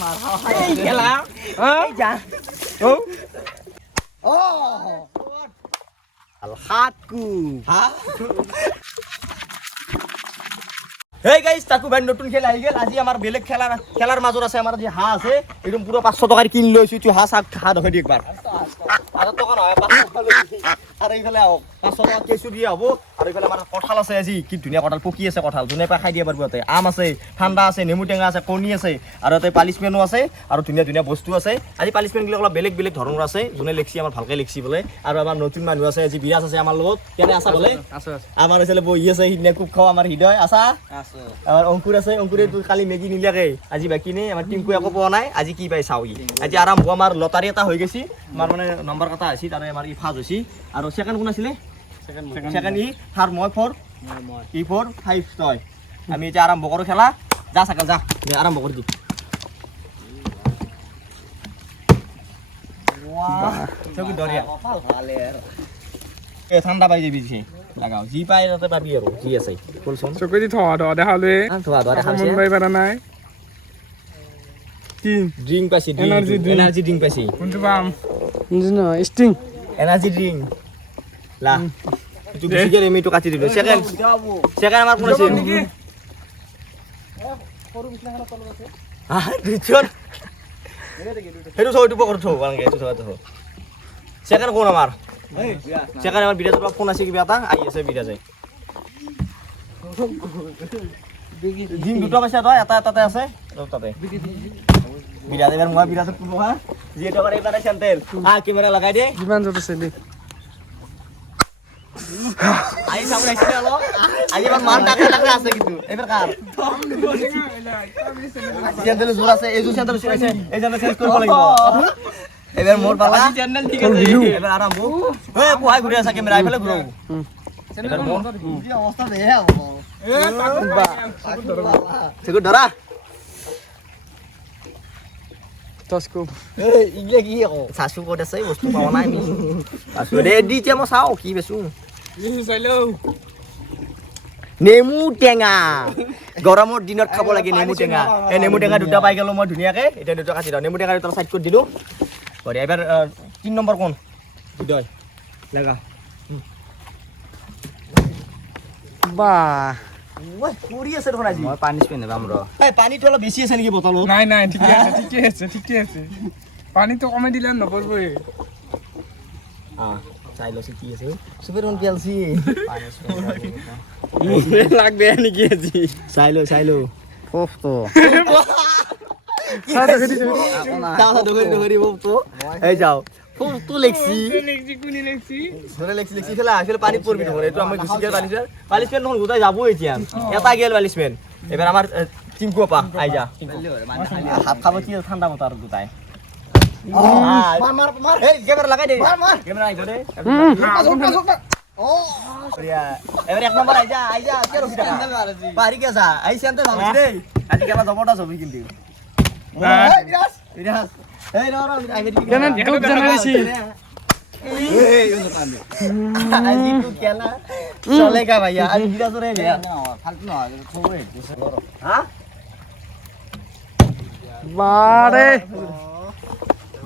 এই খেলা এই যা ও আল হাতকু Hey guys, তাকু ভাই নতুন খেলা আহি গেল আজি আমাৰ বেলেগ খেলাৰ মাজৰ আছে আমাৰ যে হাঁহ আছে একদম পুৰো 500 টাকাৰ কিন লৈছো তুই হাঁহ খা দেখি একবাৰ আৰু টকা নহয় 500 লৈছি আৰু এইফালে আও 500 টাকা কেচু দিয়া হ'ব আৰু এইফালে আমাৰ কঁঠাল আছে আজি কি ধুনীয়া কঁঠাল পকি আছে কঁঠাল যোনে পাই খাই দিয়া পারবো তাতে আম আছে ঠাণ্ডা আছে নেমু টেঙা আছে কণী আছে আৰু তাতে পালিশমেনো আছে আৰু ধুনীয়া ধুনীয়া বস্তু আছে আজি পালিশমেন গিলা অলপ বেলেগ বেলেগ ধৰণৰ আছে যোনে লেখছি আমাৰ ভালকে লেখছি বলে আৰু আমাৰ নতুন মানুহ আছে আজি বিৰাজ আছে আমাৰ লগত কেনে আছা বলে আছে আমাৰ আছে বহি আছে হিনে কুক খাও আমাৰ হৃদয় আছা আমার অঙ্কুর আছে অঙ্কুরে তুই খালি মেগি নিলাকে আজি বাকি নেই আমার টিমকু একো পাওয়া নাই আজি কি পাই চাও আজি আরম্ভ আমার লটারি এটা হয়ে গেছি আমার মানে নম্বর কথা আছে তারে আমার ই ফাজ হইছি আর সেকেন্ড কোন আছিলে সেকেন্ড ই থার মই 4 ই 4 5 6 আমি এটা আরম্ভ করো খেলা যা সাকাল যা আরম্ভ করে দি ওয়াও চকি দরিয়া ভালে এ ঠান্ডা পাই যাবি সে লাগাও জি পাই তাতে পাবি আৰু জি আছে ফুলছন চকুদি থোৱা দেখালে থোৱা দেখাছে মন পাই পাৰা নাই কি ড্রিঙ্ক পাইছি এনার্জি ড্রিঙ্ক পাইছি কোনটো পাম বুঝিনা স্টিং এনার্জি ড্রিঙ্ক লা তুই বিসিকে আমি তো কাটি দিলো সেকেন্ড আমার কোন আছে সৰু বিছনা খানা তলত আছে দুজন হেতু সৈটো পকৰ থো ভালকে এটো থো সেকেন্ড কোন আমার সেখানে আমার বিরাজ ফোন আছে কি বেটা আই আছে বিরাজে জিম দুটো পয়সা তো এটা এটাতে আছে তাতে বিরাজ এবার মই বিরাজ পুরো হ্যাঁ যেটা করে এবারে সেন্টেল ক্যামেরা লাগাই দে জীবন যত চলি আই সামনে আইছে হলো আই এবার মান টাকা টাকা আছে কিন্তু এবার কার সেন্টেল জোর আছে এই যে সেন্টেল আছে এই জন্য চেঞ্জ করব লাগিব এবার মোর পালা চ্যানেল ঠিক আছে এবার আরম্ভ এ কোহাই ঘুরে আছে ক্যামেরা আইফালে ঘুরো এবার মোর কি অবস্থা রে এ সেগো ধরা টস্কো এ ইগলে কি আকৌ সাসু কোড আছে বস্তু পাওয়া নাই আমি সাসু রে দিতে মই চাও কি বেচু চাইলো নেমু টেঙা গৰমৰ দিনত খাব লাগে নেমু টেঙা এই নেমু টেঙা দুটা পাই গলো মই ধুনিয়াকে এটা দুটা কাটি দাও নেমু টেঙা দুটা সাইড কৰি দিলো বড় এবার 3 নম্বর কোন হৃদয় লাগা বাহ ওই পুরি আছে দেখোন আজি মই পানিশমেন্ট নেবাম ৰ এই পানীটো অলপ বেছি আছে নেকি বটলত নাই নাই ঠিকে আছে পানী তো কমে দিলে নপৰবই চাই লছি কি আছে সুপার অন পিএলসি লাগবে নেকি আজি চাই লো ওফ তো তাহলে ধরি তো এই যাও তো লেখছি ধরে লেখছি খেলা আসলে পানি পড়বি না এটা আমি গুছি গেল পালিশমেন নহল গোটাই যাব এতিয়া এটা গেল পালিশমেন এবার আমার টিমকু পা আই যা হাত খাবো কি ঠান্ডা মতো আর গোটাই মার এই ক্যামেরা লাগাই দে ক্যামেরা আই দে ও রিয়া এবার এক নম্বর আই যা কে রবি টাকা পারি কে যা আই সেন্তে ভাঙছি রে আজি খেলা জবরদস্ত হবে কিন্তু বিরাজ এই র আই বেটি কেন দুধ জানাইছি এই ওনো কান্দে আজি তো খেলা চলেগা ভাইয়া আজি বিরাজ রে ভাইয়া ফালতু না খবর হ্যাঁ বারে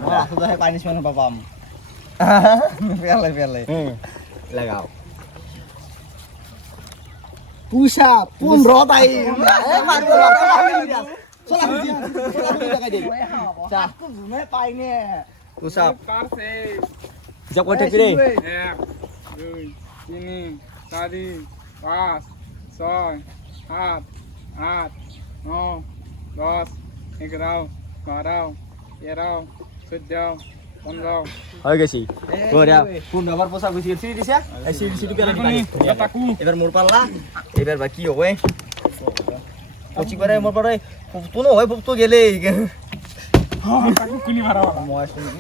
মই আসলে পানিশমেন্ট পাম পেলে লাগাও পুষা পুম রতাই মারবো চলা লাগাই দে চা ঘুমে পাইনে পুষা পারছে জব কই ঠেকি রে 1 2 3 4 5 6 7 8 9 10 11 12 13 14 15 হয়ে গেছি বড়িয়া কোন ব্যবহার পোষা গুছি সিঁড়ি দিছে এই সিঁড়ি পেলা দিবানি এবার মোর পাল্লা এবার বাকি হবে কোচি করে মোর পরে তো ন হয় তো গেলে তাকু কুনি মারা মই শুনি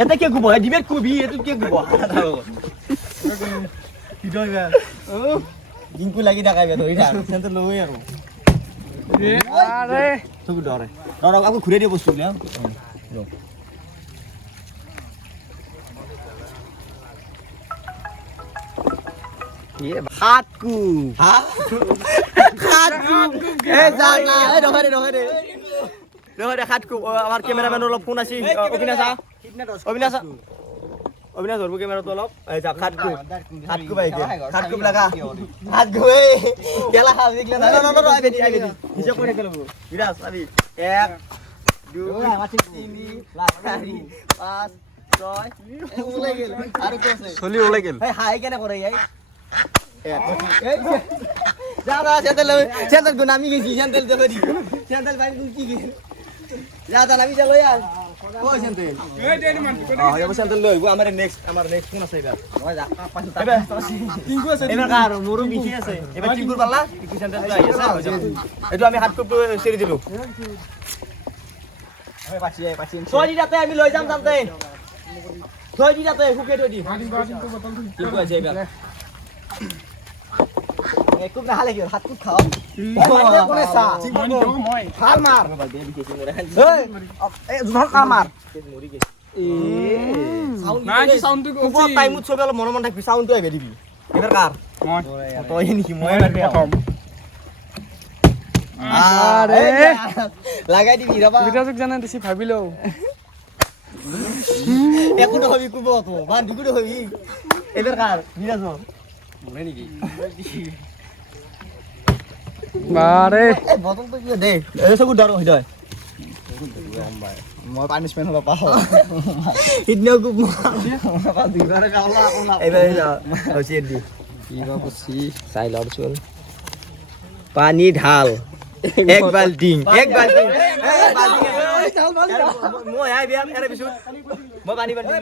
এটা কে গুব ডিবেট কবি এটো কে গুব কি দইবা ও দিনকু লাগি দেখাইবে ধৰি থাক সেন্তে লই আৰু আরে তুই ডরে আকৌ ঘুরে দিয়ে বস্তু না হাতকু আমার ক্যামেরাম্যান অলপ ফোন আছি অবিনাশ ধরবো ক্যামেরাটো অলপ খাটকু ভাই খাটকু লাগা খাটকু গেলা খাও দেখলে না না না আইবেদি হিসাব করে গেল বিরাজ আবি 1 2 3 4 5 6 ওলাই গেল আর কত আছে চলি ওলাই গেল ভাই হাই কেন করে এই যা যা সেন্টার গুণ আমি গেছি সেন্টার দেখো দি সেন্টার ভাই কি কি যা যা আমি চলো यार কই সেন্টার এই দেনি মান কই যাবো সেন্টার লইবো আমার নেক্সট ফোন আছে এবার ওই যা টিঙ্কু আছে এবার কার মোরো বিচি আছে এবার টিঙ্কুর পাল্লা টিঙ্কু সেন্টার তো আইছে হয়ে যাবে এটো আমি হাত কপ ছেড়ে দিলু আমি পাচ্ছি ছয় দিটাতে আমি লই যাম জানতে ছয় দিটাতে হুকে দি বাড়ি বাড়ি তো বোতল তো টিঙ্কু আছে এবার একটু না হালে কি হাতকু খাও কোনে সা মানি তো মই হাল মার ভাই দিয়ে দিছি মোরে এই ধর কাল মার মরি গেছে নাই কি সাউন্ড তো কুকুর টাইম উৎসবে অলপ মনে মনে থাকবি সাউন্ডটো আইবে দিবি এবার কার মই তই নেকি মই মারবি প্রথম আরে লাগাই দিবি রবা বিরাজক জানা দিছি ভাবিলো একোটো হবি কুব তো বান্দি কুটো হবি এবার কার বিরাজ মরে নেকি বারে এ বতল তো কি দে এ সব ডর হই দয় মই পানিশমেন্ট হলো পাও ইদনে কুব বাবা দুইবারে কাওলা আকলা এবার হইছে দি কি বা পুছি চাই লড় চল পানি ঢাল এক বালতি মই আই বিয়াম এর বিছু মই পানি বালতি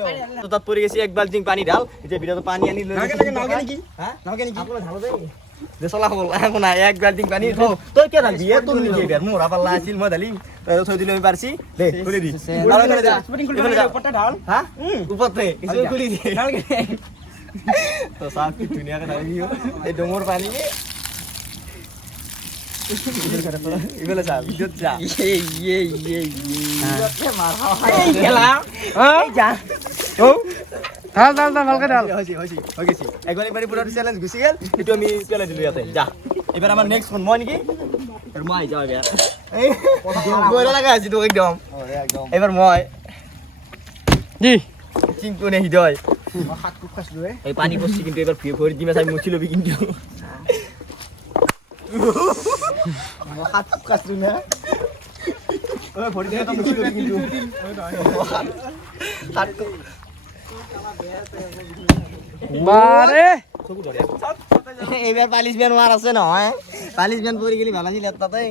তো তাত পড়ে গেছি এক বালতি পানি ঢাল যে ভিতরে পানি আনি লই নালগে নাকি হ্যাঁ নালগে নাকি আপনি ঢালো দেই যে চলা হল এখন এক বালতি পানি তো তুই কে ঢালবি এ তুই নিয়ে বের মোরা পাল্লা আছিল মই ঢালি থই দিলে আমি পারছি দে খুলে দি উপরটা ঢাল হ্যাঁ উপরতে কিছু খুলি দি তো সাফ কি দুনিয়া কা ঢালিও এই ডোমর পানি ইবেলা যা ভিডিও যা এই খেলা এই যা ও ঢাল ঢাল ঢাল হালকা ঢাল হইছি একবার পুরো চ্যালেঞ্জ গুছি গেল এটো আমি পেলাই দিলু ইয়াতে যা এবার আমার নেক্সট ফোন মই নেকি এর মই যাও এবার এই গোলা লাগা আছে তো একদম একদম এবার মই জি চিংকু নে হৃদয় হাতকু খাসলু এ এই পানি পড়ছি কিন্তু এবার ফিরে দিমে চাই মুছি লবি কিন্তু হাতকু খাসলু না ওই ফড়ি দিলে তো মুছি লবি কিন্তু হাতকু বারে সবু ধরে এবার পালিশ ব্যান মার আছে নহয় পালিশ ব্যান পরি গেলি ভালো ছিল তাতে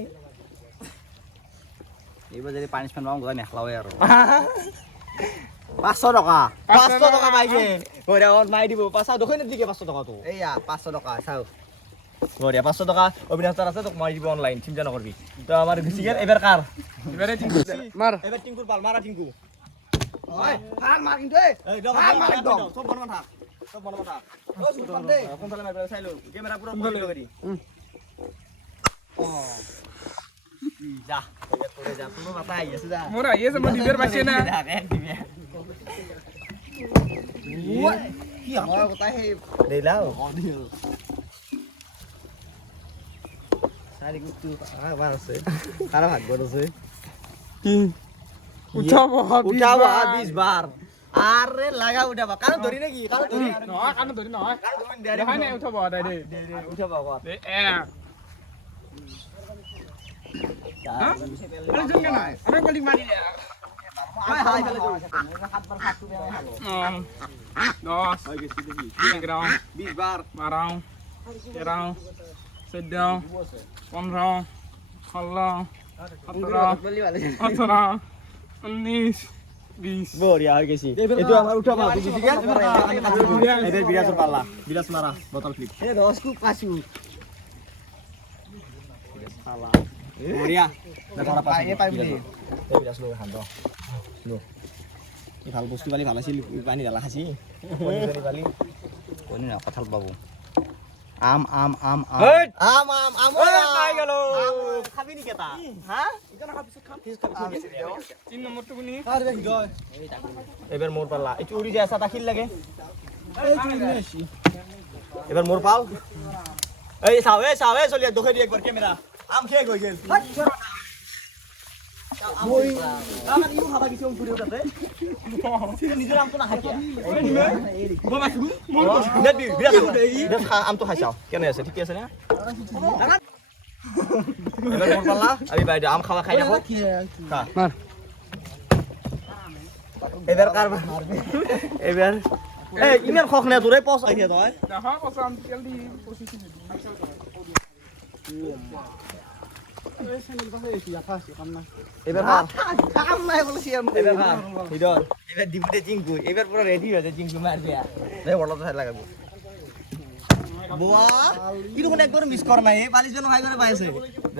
এইবার যদি পানিশমেন্ট পাও গয় নেখলাও আর 500 টাকা 500 টাকা পাইছে ওরে ওর মাই দিব 500 দোকানের দিকে 500 টাকা তো এইয়া 500 টাকা চাও ওরে 500 টাকা অবিনাশার আছে তো মাই দিব অনলাইন চিন্তা না করবি তো আমার বেশি গেল এবার কার এবারে টিঙ্কু মার এবার টিঙ্কুর পাল মারা টিঙ্কু ওই হাল মার কিন্তু এই দাও মার একদম সব বনমান থাক সব বনমান থাক ও সুপার দে কোন তালে মারবে চাইলো ক্যামেরা পুরো বন্ধ করি যা এবার তোরে যা তুমি মাথা আইছে যা মোরা এসে মো দিবের পাশে না কি আমার কথা হে দেলাও সারি গুতু আবার আছে খারাপ ভাগ করছে কি উঠাবো উঠাবো 20 বার আরে লাগা উঠাবো কারণ ধরি নাকি কারণ ধরি নয় কানে ধরি নয় দেখাই নাই উঠাবো দাই দে উঠাবো কর দে আরে জঙ্গে না আরে বলি মারি দে হাই হাই ফেলে যাও দশ এগারো 20 বার 12 13 14 15 16 17 19 20 বড়িয়া হয়ে গেছি এটো আমার উঠাবো বুঝি ঠিক আছে এবার বিরাজর পাল্লা বিরাজ মারা বোতল ফ্লিপ এ 10 কু পাছু পাল্লা বড়িয়া দেখরা পাইয়ে পাইবি এই বিরাজ লোক হান্দ লো এই ভাল বস্তু পালি ভাল আছিল পানি ঢালা খাসি পানি পালি কোনি না কঠাল বাবু আম আম আম আম আম আম আম পাই গেল খাবি নি কেতা হ্যাঁ ইটা না খাবিছ খাম ফিস খাবি 3 নম্বরটা কোনি আরে হৃদয় এবার মোর পাল্লা এই চুরি যে আসা দাখিল লাগে এই তুই নিছি এবার মোর পাল এই চাও চলি দেখে দি একবার ক্যামেরা আম খেয়ে গই গেল মই আমার ইউ খাবা কিছু ঘুরে ওঠাতে নিজের আম তো না খাইয়া বাবা শুরু মোর নেট বিরাট আম তো খাইছাও কেন আছে ঠিক আছে না এবার মোর পাল্লা আমি বাইরে আম খাওয়া খাই দেখো মার এবার কার এবার এই ইমান খখ না তোরে পস আইয়া তই দেখা পছন্দ জলদি পজিশন এবার কাম নাই বলছি এবার হিডর এবার দিবুতে জিঙ্কু এবার পুরো রেডি হয়ে যায় জিঙ্কু মারবে আর এই বড় তো লাগাবো বুয়া কিরকম একবার মিস কর নাই পালিশ জন ভাই করে পাইছে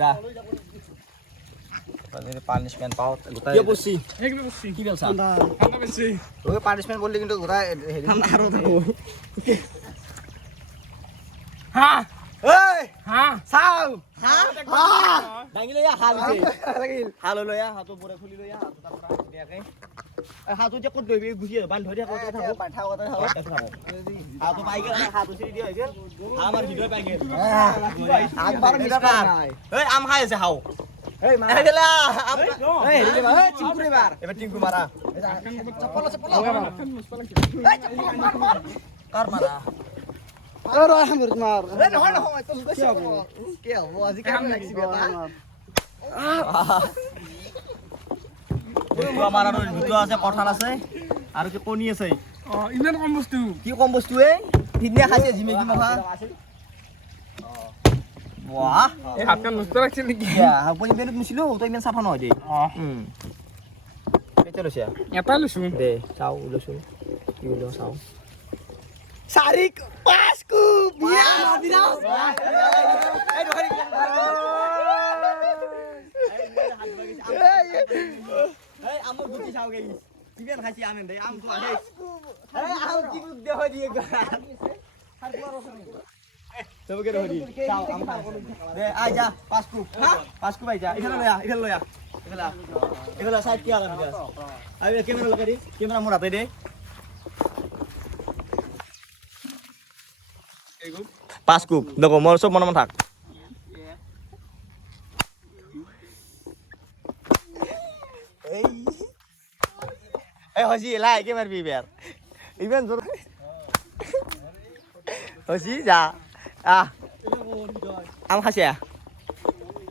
যা পালির পানিশমেন্ট পাও কি বসছি একদম বসছি কি বলছ ঠান্ডা বেশি ওকে পানিশমেন্ট বললি কিন্তু ঘোড়া ঠান্ডা আরো থাকো হ্যাঁ এই হ্যাঁ সাউ হ্যাঁ ডাঙ্গি লইয়া হাল লইয়া হাত উপরে খুলি লইয়া হাত তারপর দিয়াকে হাত উঠে কত দইবি গুছিয়ে বান ধরে থাকো পাঠা কথা থাকো হাত পাই গেল হাত উঠে দিয়া হয়ে গেল আমার ভিডিও পাই গেল একবার মিস কর এই আম খাই আছে হাও এই মারা গেলা আম এই চিঙ্কু রে বার এবার চিঙ্কু মারা চপ্পল কার মারা আর আহমদ মার এই নহয় নহয় তো কি হবো আজি কাম লাগছি বেটা আমার আর দুটো আছে কঠাল আছে আর কি কণী আছে ইমান কম বস্তু কি কম বস্তু এই দিনে খাইছে জিমে কি মাথা বাহ এই হাতটা নষ্ট রাখছে নাকি ইয়া আপনি বেনুত মিছিল তো ইমান সাফা নহয় দে এই চলো সিয়া এটা লুছু দে চাও উলছো কি উলো চাও সারিক পাসকু বিয়া দিনাও এই ধরি এই আমর গুটি চাও গই কিবেন খাইছি আমেন দে আম তো আহে এই আম কি দে হয় দিয়ে গা সবকে ধরি চাও আম খা দে আই যা পাসকু হ্যাঁ পাসকু ভাই যা এখানে লয়া এগুলা সাইড কি আলা বিকাশ আই ক্যামেরা লাগাই দে ক্যামেরা মোর হাতে দে পাঁচ কুপ দেখো মোর সব মনে থাক এই হসি লাই কে মারবি বের ইভেন জোর হসি যা আম খাসিয়া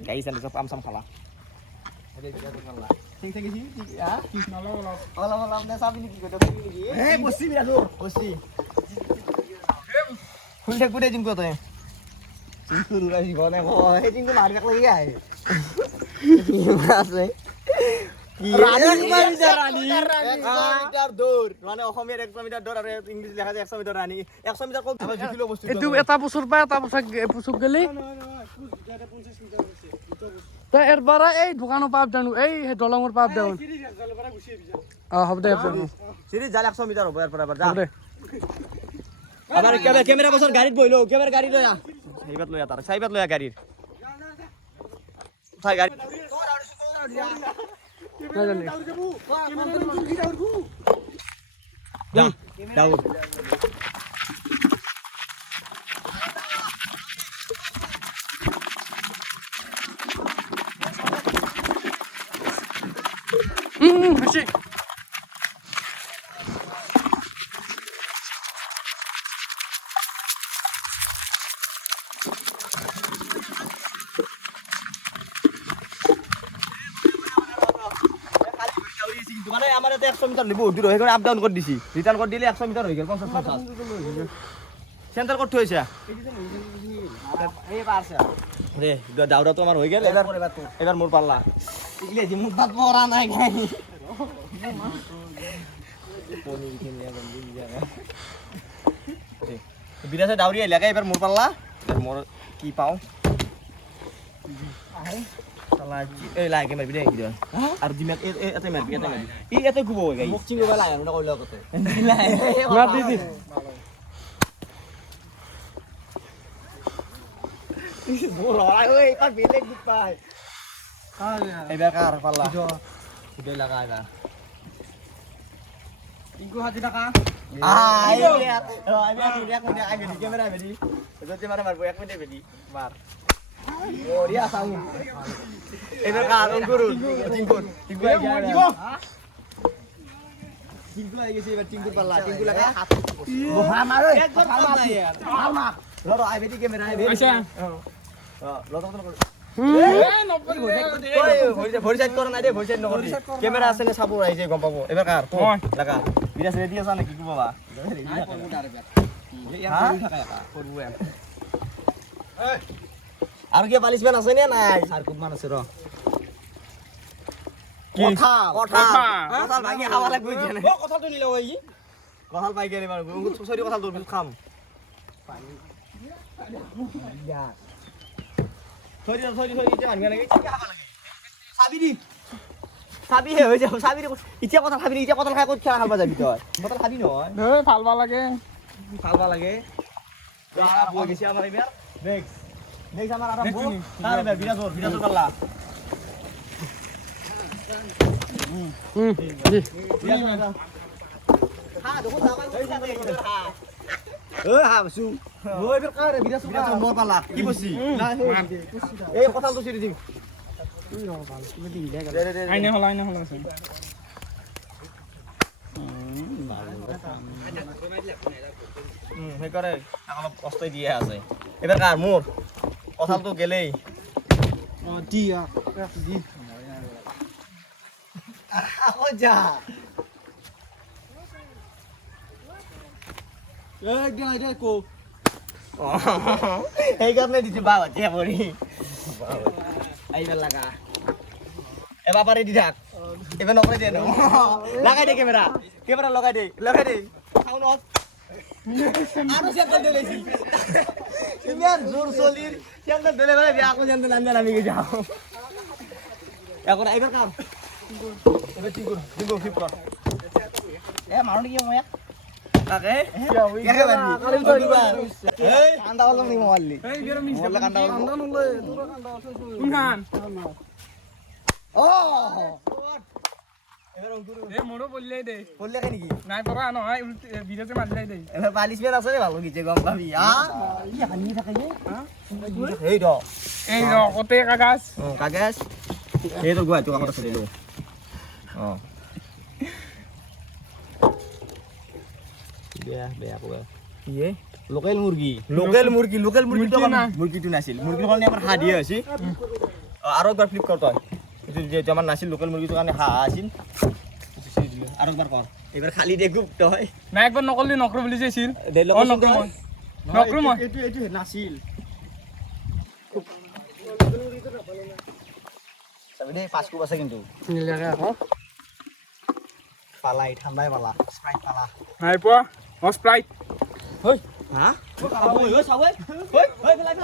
গাই সালে সব আম সাম খালা ঠিক ঠিক কি ওলা দে সাবি কি কইতো হে বসি বিরা দূর বসি খুলতে কুড়ে জিঙ্কু তো জিঙ্কু রুরা জীবনে হে জিঙ্কু মারি রাখ লাগি আয় আছে কি মিটার দৌড় মানে অসমীয়ার 100 মিটার দৌড় আর ইংলিশ লেখা যায় 100 মিটার রানি 100 মিটার কত জিকিলো বস্তু এটু এটা বছর পায় এটা বছর গেলি তা এরবারা এই দোকানো পাপ জানো এই দলঙৰ পাপ দেও হ'ব দে সিরি জাল 100 মিটার হবে এরপর আবার যা হ'ব দে আবার ক্যামেরা বছর গাড়িত বইলো ক্যামেরা গাড়ি লয়া সাইবাত লয়া গাড়ির সাই গাড়ি না জানি দাও হাসি মানে আমার 100 মিটার লিব দূর হয়ে গেল আপ ডাউন করে দিছি রিটার্ন করে দিলে 100 মিটার হয়ে গেল 50 সেন্টার করতে হইছে এই পারছে রে দাউরা তো আমার হয়ে গেল এবার মোর পাল্লা ইগলে যে মুখ ভাত পড়া নাই গাই পনির কিনে একদম দিন জায়গা বিরাসে দাউরি লাগা এবার মোর পাল্লা মোর কি পাও সালা এই লাগে মারবি দে কি আর দিমাগ এতে মারবি ই এতে গুবো গাই বক্সিং গো লাই না কইলো কতে মার দিদি মোর আই ওই পার বেলেগ গুপ পাই এবার কার পাল্লা ভিডিও লাগা এবার ইগু হাজি টাকা কেমেৰা বেদি যদি মাৰে মাৰব 1 মিনিট বেদি মাৰ ওৰিয়া চাও এবাৰ কাৰ অংকুৰ টিংকুৰ টিংকু আই গেছে এবাৰ টিংকুৰ পাল্লা টিংকু লাগা হাত মহা মাৰে কথা নাই মাৰ মাৰ লড় আই বেদি ক্যামেৰা আই বেদি আচ্ছা লড় ভৰি সাইড কৰা নাই দে ভৰি সাইড নকৰি ক্যামেৰা আছে নে চাব আই যে গম পাব এবাৰ কাৰ লাগা বিৰাজ ৰেডি আছা নেকি কি বাবা আৰু কি পালিশমেন্ট আছে নে নাই আৰ খুব মান আছে ৰ কঠাল ভাঙি খাওয়া লাগবে কেনে ও কঠালটো নিলে ওই কঠাল পাই গেলে মানে সরি কঠাল তোর খাম সরি ইটা মানবে নাকি কি খাবা লাগে সাবি দি সাবি হে হই যাব সাবি দি ইটা কঠাল খাবি ইটা কঠাল খাই কত খেলা খাবা যাবি তুই কঠাল খাবি নয় এই ফালবা লাগে বই গেছি আমার এবার নেক্সট আমার আরম্ভ তার এবার বিরাজর পাল্লা হ্যাঁ দেখো দাবাই হই যাবে হ্যাঁ বসু ওই বের কারে বিরাজর মোর পাল্লা কি বসি না এই কথা তো ছিড়ি দিম আইনে হলা আছে সেই করে অলপ কষ্ট দিয়ে আছে এবার কার মোর কথাল তো গেলেই দিয়া দি যা একদিন আইডা কো এই কারণে দিতে বাবা যে বড়ি আইবার লাগা এ বাবারে দি থাক এবার নকরে দে লাগাই দে ক্যামেরা লাগাই দে সাউন্ড অফ আরো সেন্টার দিলেছি ইমান জোর চলির সেন্টার দিলে মানে বিয়া কো সেন্টার নামি যাও এখন এবার কাম এবার টিঙ্গুর ফিপ কর এ মারো নাকি মই তাকে কে বানি এই কান্দা হলো নি মোবাইলি এই বের মিস মোবাইল কান্দা হলো কোন খান ও এবার অঙ্কুর এ মোড়ো বললে দে বললে কে নাকি নাই পড়া নহয় বিদেশে মারলাই দে এবার পালিশমেন্ট আছে ভালো গিছে গম পাবি ই হানি থাকে যে এই দ এই র কতে কাগজ কাগজ এই তো গুয়া তো আমার কাছে দিলো বেয়া কো ইয়ে লোকাল মুরগি তো মুরগিটো নাছিল মুৰগিৰ কাৰণে আমাৰ হাঁ দিয়া হৈছে আৰু একবাৰ ফ্লিপ কৰ তই এইটো যে আমাৰ নাছিল লোকাল মুৰগিটোৰ কাৰণে হাঁ আছিল আৰু একবাৰ কৰ এবাৰ খালি দে গুপ তই না একবাৰ নকলি নকৰো বুলি যেছিল নকৰো মই এইটো নাছিল চাবি দে পাঁচ কুপ আছে কিন্তু নিলাগে আকৌ পালাই ঠাণ্ডাই পালা স্প্ৰাইট পালা নাই পোৱা স্প্ৰাইট হই হা ওই সাওই ওই ফেলাই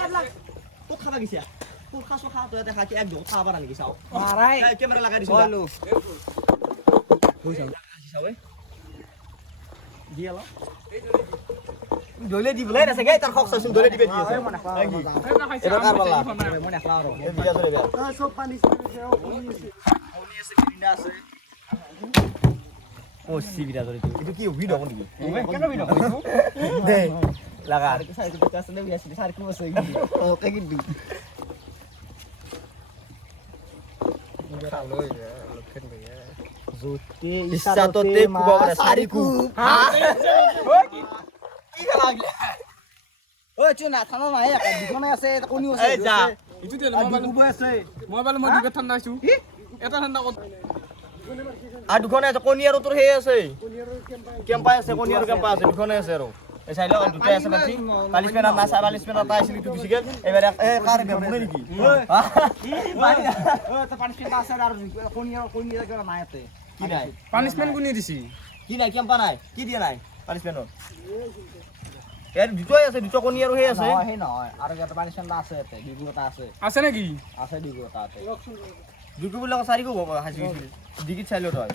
কত খাবা গিছা কোন খাসো খা তো দেখা কি এক দো খাবা নাকি সাও মারাই ক্যামেরা লাগাই দিছো হলো হই সাও সাওই দিয়ালো দলে দি বলাই না সগে তার খক্স আছে দলে দিবে দিছে এবার কার পালা মনে খালা আর এ দিয়া ধরে বের সব পানি আছে কিন্ডা আছে ও সিবিরা ধরে এটা কি ভিডিও কোন কি কেন ভিডিও করিছো দে লাগা আর কি সাইড করতে আসলে বিয়া সিবি সার কি বসে ও কে কি খালো লক্ষণ ভাইয়া জোতে ইসাততে কুবারে সারি কু হ্যাঁ ওই কি খেলা গিয়া ওই চুনা থানা নাই একা দুখনে আছে কোনি আছে এই যা ইটো তেল মোবাইল আছে মোবাইল মই দিবে ঠান্ডা আছো এটা ঠান্ডা কত আর দুখনে আছে কোনি আর তোর হে আছে কেম্পাই আছে কোনি আর কেম্পাই আছে দুখনে আছে আর এই সাইড দুটা আছে বাকি পালিশমেন্ট না সাই পালিশমেন্ট না তাই সিলি টু বিসি গেল এবারে এ কার বেমনে নাকি মারি ও তো পানিশমেন্ট আছে আর কোনি আর কেন নাই আছে কি নাই পানিশমেন্ট কোনি দিছি কি নাই কেম্পা নাই কি দিয়া নাই পানিশমেন্ট এর দুটোই আছে দুটো কোনি আর হে আছে না হে নয় আর একটা পানিশমেন্ট আছে এতে দুগুটা আছে নাকি আছে দুগুটা আছে দুগু বলে সারি কো হাসি দিগি চাইলো তয়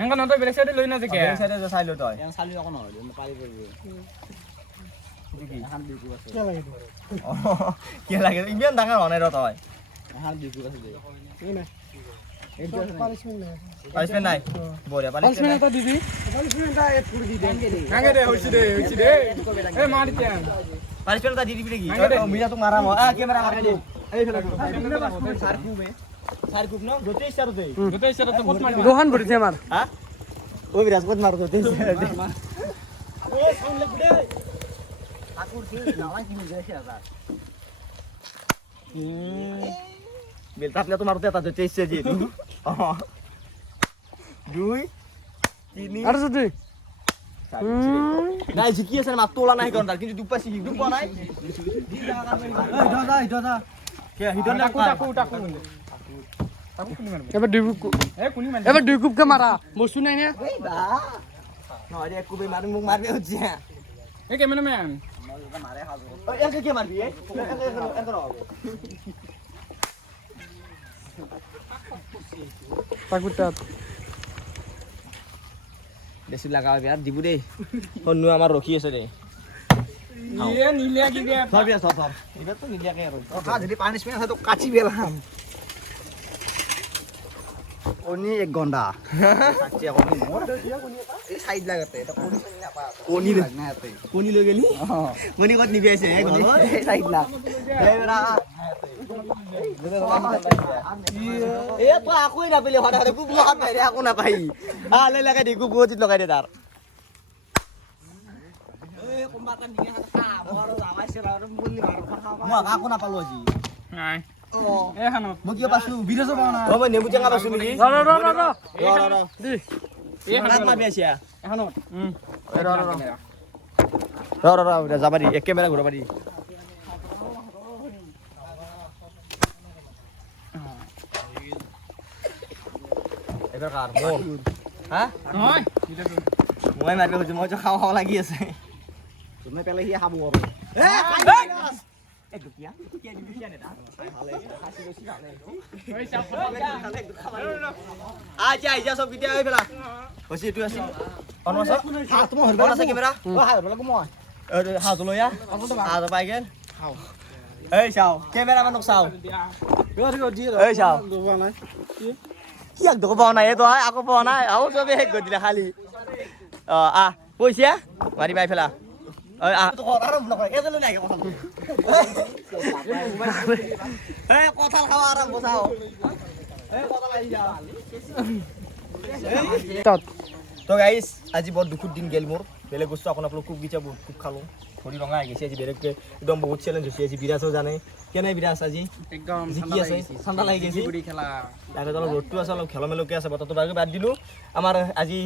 হেঙ্গা নতে বেলেগ সাইডে লই না যে কে বেলেগ সাইডে যে চাইলো তয় এন চালি অকন হয় পাৰি পৰিব দিগি এখন দুগু আছে কে লাগে কি লাগে ইমান ডাঙৰ হনে ৰ তয় এখন দুগু আছে দে পানিশমেন্ট নাই বঢ়িয়া পানিশমেন্ট এটা দিবি পানিশমেন্ট এটা দি দিবি নেকি মিয়া তোক মাৰাম কেমেৰা মাৰাই দে এইফালে চাৰকুপ ন গোটেই ইচ্ছাৰতে দোকান ভৰিছে আমাৰ হা ও বিৰাজ ক'ত মাৰো গোটেই ইচ্ছাৰতে বেলটা আপনি তোমাৰ এটা যেতে ইচ্ছে জি 2 3 আৰু যদি নাই জিকি আছে মাত তোলা নাই কোন কিন্তু দুপা সিকি দুপা নাই দাদা কে হিডন টাকু এবাৰ দুই কুপকে মাৰা বস্তু নাই নে নহয় এক কুবে মারি মুখ মারবে হচ্ছে এই ক্যামেরাম্যান মারে হাজু একে কে মারবি একে পাকুটাত বেশি লাগা বিয়ার দিবু দে হনু আমার রখি আছে রে নিলে কি বে সব বিয়া সব এটা তো নিলিয়াকে আর যদি পানিশমেন্ট হয় তো কাচি বেলাম ওনি 1 ঘন্টা কাচি এখন মোর এই সাইড লাগাতে এটা কোনি না এতে কোনি লৈ গেলি মনি কত নিবি আছে এই ঘর এই সাইড না এরা এ তো আকই না পেলে হঠাৎ কুক লগাত বাইরে আকো না পাই আলে লাগাই দি কুক গজিত লগাই দে তার এ কোনবা কান দিকে হাতা বড় যাওয়াইছে আর বললি মার মই আকো না পালো আজি নাই ও এ খানো মই কি পাছু বিদেশ পাও না ও মই নেমু চেঙা পাছু নেকি ৰ দি এ হাত মারবি আছিয়া এখানো র যাবা দি এক ক্যামেরা ঘুরাবা দি এবার কার মোর হ্যাঁ নহয় মই মারবে হচ্ছে মই খাওয়া খাওয়া লাগি আছে তুমি পেলে হি খাবো এ দুকিয়া দিবি কিয়া নেটা আচ্ছা সব কিটা আই ফেলা হইছে তুই আছে অনমাস হাত তোমার হরবে আছে ক্যামেরা ও হাত হরবে মই হাত লইয়া হাত পাই গেল এই চাও ক্যামেরা মানুক চাও এই চাও কি এক দক পাও নাই তো আকো পাও নাই আও সবে হেক গৈ দিলা খালি পইছা মারি বাই ফেলা তো আরাম নকয় এজল নাই কথা কথা খাওয়া আরাম বসাও কথা লাগি যা তো গাইস আজি বহুত দুখুর দিন গেল মোর বেলেগ বস্তু আপনার খুব গিচা বহুত খুব খালো শরীর রঙা হয়ে গেছে আজি বেলেগকে একদম বহুত চ্যালেঞ্জ হচ্ছে আজি বিরাজও জানে কেনে বিরাজ আজি একদম জিকি আছে ঠান্ডা লাগি গেছে বুড়ি খেলা তাকে তো রোডটো আছে অলপ খেলমেলকে আছে বতৰটো বাকি বাদ দিলো আমাৰ আজি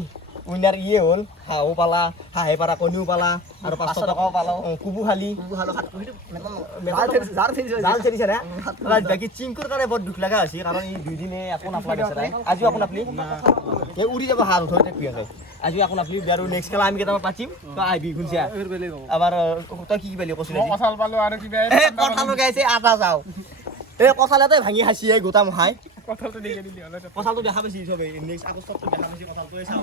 উইনাৰ ইয়ে হ'ল হাঁহো পালা হাঁহে পাৰা কণীও পালা আৰু 500 টকাও পালো কুবু খালি জাল চেৰিছে ৰে বাকি চিংকুৰ কাৰণে বহুত দুখ লগা হৈছে কাৰণ এই দুই দিনে একো নাপালে আছে আজিও আপোন আপনি এই উৰি যাব হাত ধৰি থাকি আছে আজি আপোন আপনি আৰু নেক্সট খেলা আমি কেইটা পাতিম তো আইবি গুনছিয়া আবাৰ তই কি পালি কৈছিল কঁঠাল পালো আৰু কিবা কঁঠাল লগাইছে আটা যাও এই কঁঠালতে ভাঙি হাসি এই গোটা মহাই কঁঠালটো দেখি দিলি হলে কঁঠালটো দেখা পাইছি সবে নেক্সট আগষ্টটো দেখা পাইছি কঁঠালটোৱে চাও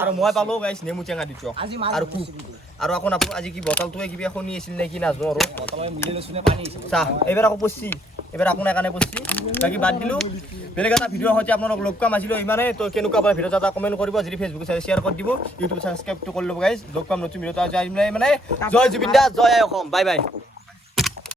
আৰু মই পালো গাইছ নেমু চেঙা দিছো আৰু কুক আৰু আকৌ আপু আজি কি বটলটোৱে কিবা শুনি আছিল নেকি নাজনো আৰু বটলে মিলি লৈছনে পানী চা এবাৰ আকৌ পছি এবাৰ আপোনাৰ কাৰণে পছি বাকি বাদ দিলো বেলেগ এটা ভিডিও হতে আপোনালোক লগ পাম আজিলৈ ইমানে তো কেনেকুৱা পালে ভিডিও এটা কমেন্ট কৰিব যদি ফেসবুক শ্বেয়াৰ কৰি দিব ইউটিউব সাবস্ক্ৰাইব টো কৰি ল'ব গাইছ লগ পাম নতুন ভিডিও এটা যাই মানে জয় জুবিন দা জয় অসম বাই বাই